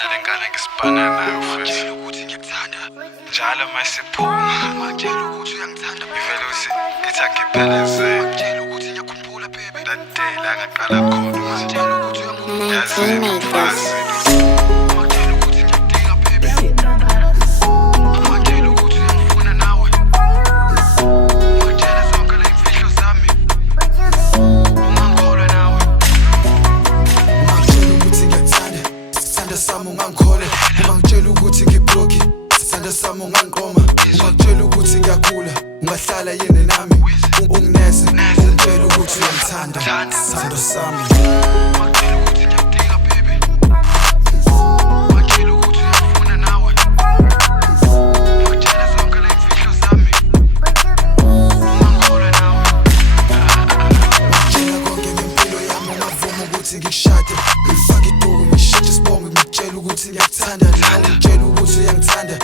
nalengane ngisibhana nayo futhi ukuthi ngiyakuthanda njalo masiphuma ngitshela ukuthi uyangithanda ivele uthi ithi angipheleze ngitshela ukuthi ngiyakhumbula baby that day la ngaqala khona ngitshela ukuthi uyangithanda Ungangikholwa uma ngitshela ukuthi ngibroki sithanda sami ungangiqoma ungakutshela ukuthi ngiyakhula ungahlala yini nami ungineze ungitshela ukuthi uyangithanda sithando sami ungitshela ukuthi ngiyadinga baby ungitshela ukuthi uyangifuna nawe ungitshela zonke le mfihlo zami ungangikholwa nawe ungitshela konke ngempilo yami ungavuma ukuthi ngikushade ngifake iduku ngishitshe sibonge ngitshela ukuthi ngiyakuthanda nawe ngitshela ukuthi uyangithanda